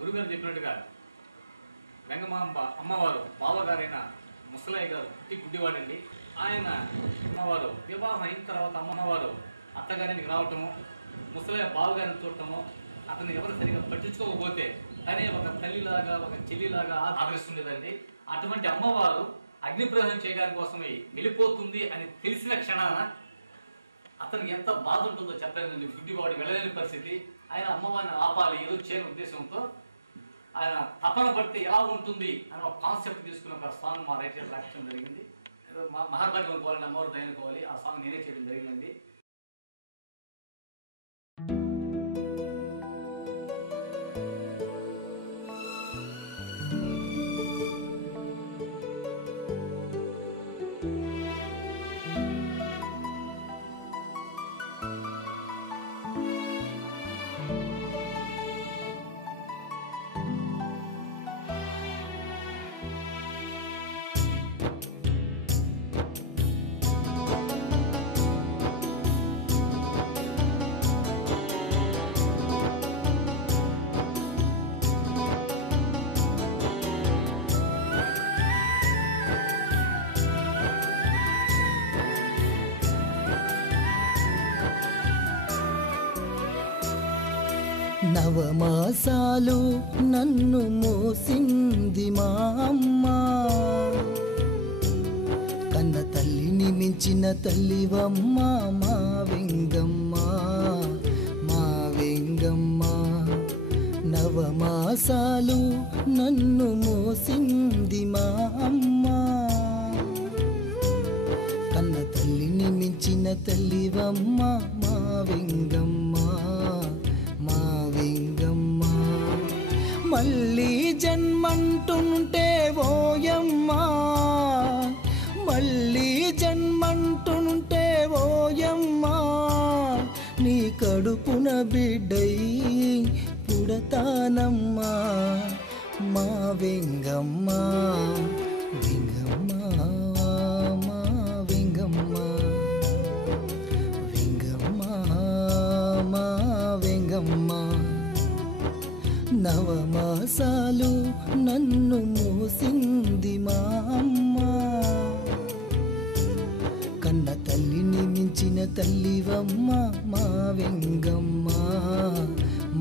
గురుగారు చెప్పినట్టుగా వెంగమాంబ అమ్మవారు బావగారైన ముసలయ్య గారు పుట్టి గుడ్డివాడండి. ఆయన అమ్మవారు వివాహం అయిన తర్వాత అమ్మవారు అత్తగారికి రావటము, ముసలయ్య బావగారిని చూడటము, అతన్ని ఎవరు సరిగా పట్టించుకోకపోతే తనే ఒక తల్లిలాగా ఒక చెల్లిలాగా ఆదరిస్తుండేదండి. అటువంటి అమ్మవారు అగ్నిప్రవేశం చేయడానికి కోసమే వెళ్ళిపోతుంది అని తెలిసిన క్షణాన అతనికి ఎంత బాధ ఉంటుందో చెప్పలేదండి. గుడ్డివాడు వెళ్ళలేని పరిస్థితి. ఆయన అమ్మవారిని ఆపాలి ఏదో చేయని ఉద్దేశంతో ఆయన తపన పడితే ఎలా ఉంటుంది అని ఒక కాన్సెప్ట్ తీసుకుని ఒక సాంగ్ మా రైటర్ రాయడం జరిగింది. మహాభాగ్యం అనుకోవాలని అమ్మవారు దయనుకోవాలి. ఆ సాంగ్ నేనే చేయడం జరిగిందండి. నవమాసాలు నన్ను మోసింది మా అమ్మ, కన్న తల్లిని మించిన తల్లివమ్మ మా వెంగమ్మ, మా వెంగమ్మ. నవమాసాలు నన్ను మోసింది మా అమ్మ, కన్న తల్లిని మించిన తల్లివమ్మ మా వెంగమ్మ, మా వెంగమ్మ. మళ్ళీ జన్మంటుంటే ఓయమ్మ, మళ్ళీ జన్మంటుంటే ఓయమ్మ, నీ కడుపున బిడ్డై పుడతానమ్మా మా వెంగమ్మ, వెంగమ్మ, మా వెంగమ్మ, వెంగమ్మ, మా వెంగమ్మ. నవమాసాలు నన్ను మోసింది మా అమ్మ, కన్న తల్లిని మించిన తల్లివమ్మ మా వెంగమ్మ,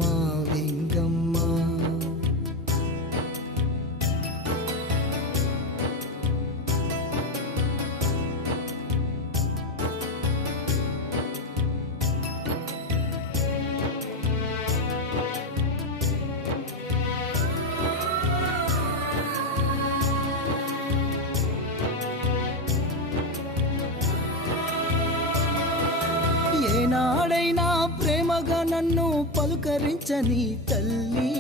మా వెంగమ్మ. ఏనాడైనా ప్రేమగా నన్ను పలుకరించని తల్లి,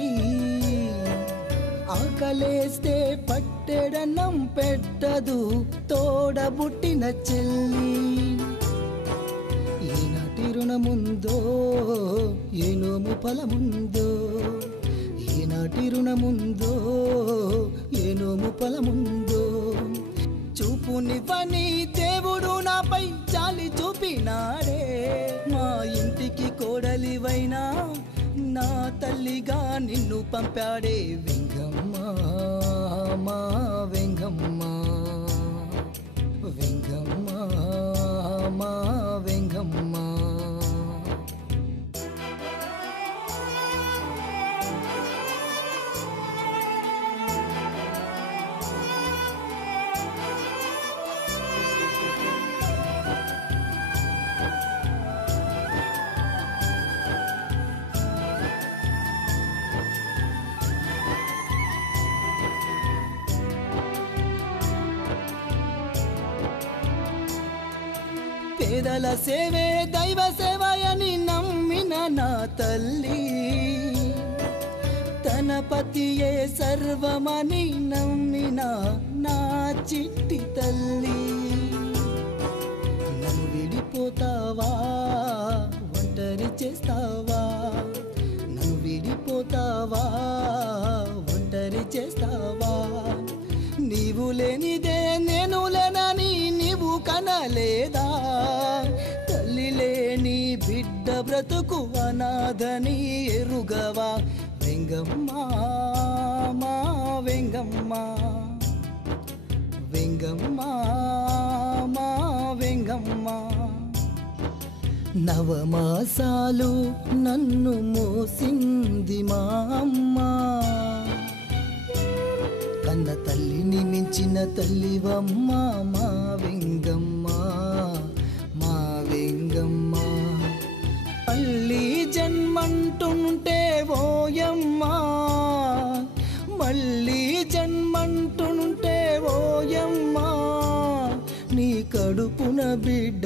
ఆకలేస్తే పట్టెడన్నం పెట్టదు తోడబుట్టిన చెల్లి. ఏనాటి రుణముందో ఏ నోము ఫలముందో, ఏనాటి రుణముందో ఏ నోము ఫలముందో, చూపునివ్వని దేవుడు నాపై జాలి చూపినాడే. మా ఇంటికి కోడలివైనా నా తల్లిగా నిన్ను పంపాడే వెంగమ్మ, మా వెంగమ్మ, వెంగమ్మ, మా వెంగమ్మ. పేదల సేవే దైవ సేవయని నమ్మిన నా తల్లి, తన పతియే సర్వమని నమ్మిన నా చిట్టి తల్లి. నన్ను విడిపోతావా ఒంటరి చేస్తావా, నన్ను విడిపోతావా ఒంటరి చేస్తావా, నీవు లేనిదే నేను లేనని నీవు కనలేదా, తల్లి లేని బిడ్డ బ్రతుకు అనాథని ఎరుగవా వెంగమ్మ. వెంగమ్మ వెంగమ్మ మా వెంగమ్మ నవమాసాలు నన్ను మోసింది మా అమ్మ కన్న తల్లిని మించిన తల్లివమ్మ మా వెంగమ్మ మా వెంగమ్మ మళ్ళీ జన్మంటుంటే ఓయమ్మా మళ్ళీ జన్మంటుంటే ఓయమ్మా నీ కడుపున బిడ్డ